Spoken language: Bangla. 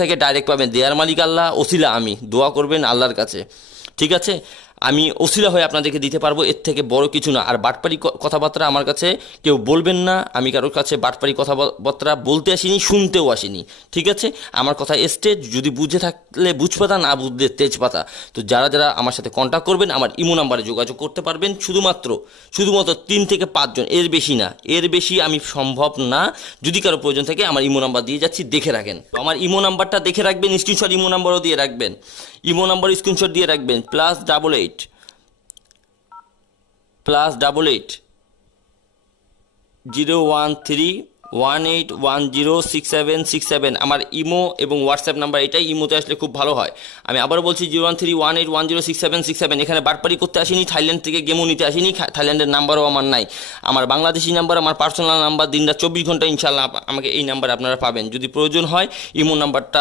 থেকে ডাইরেক্ট পাবেন, দেয়ার মালিক আল্লাহ, ওসিলা আমি, দোয়া করবেন আল্লাহর কাছে, ঠিক আছে? আমি ওসিলা হয়ে আপনাদেরকে দিতে পারবো, এর থেকে বড় কিছু না। আর বাটপারি কথাবার্তা আমার কাছে কেউ বলবেন না, আমি কারোর কাছে বাটপারি কথাবার্তা বলতে আসিনি, শুনতেও আসিনি, ঠিক আছে? আমার কথা স্টেজ, যদি বুঝে থাকলে বুঝপাতা, না বুঝলে তেজপাতা। তো যারা যারা আমার সাথে কন্ট্যাক্ট করবেন, আমার ইমো নাম্বারে যোগাযোগ করতে পারবেন, শুধুমাত্র 3 থেকে 5 জন, এর বেশি না, এর বেশি আমি সম্ভব না। যদি কারো প্রয়োজন থাকে আমার ইমো নাম্বার দিয়ে যাচ্ছি, দেখে রাখেন। আমার ইমো নাম্বারটা দেখে রাখবেন, স্ক্রিনশট ইমো নাম্বারও দিয়ে রাখবেন, ইমো নাম্বার স্ক্রিনশট দিয়ে রাখবেন, +88 01318106767। আমার ইমো এবং হোয়াটসঅ্যাপ নাম্বার এটাই, ইমোতে আসলে খুব ভালো হয়। আমি আবারও বলছি 01318106767। এখানে বাটপারি করতে আসিনি, থাইল্যান্ড থেকে গেমও নিতে আসিনি, থাইল্যান্ডের নাম্বারও আমার নাই। আমার বাংলাদেশি নাম্বার, আমার পার্সোনাল নাম্বার, দিনরাত 24 ঘন্টা ইনশাল্লাহ আমাকে এই নাম্বার আপনারা পাবেন। যদি প্রয়োজন হয় ইমো নাম্বারটা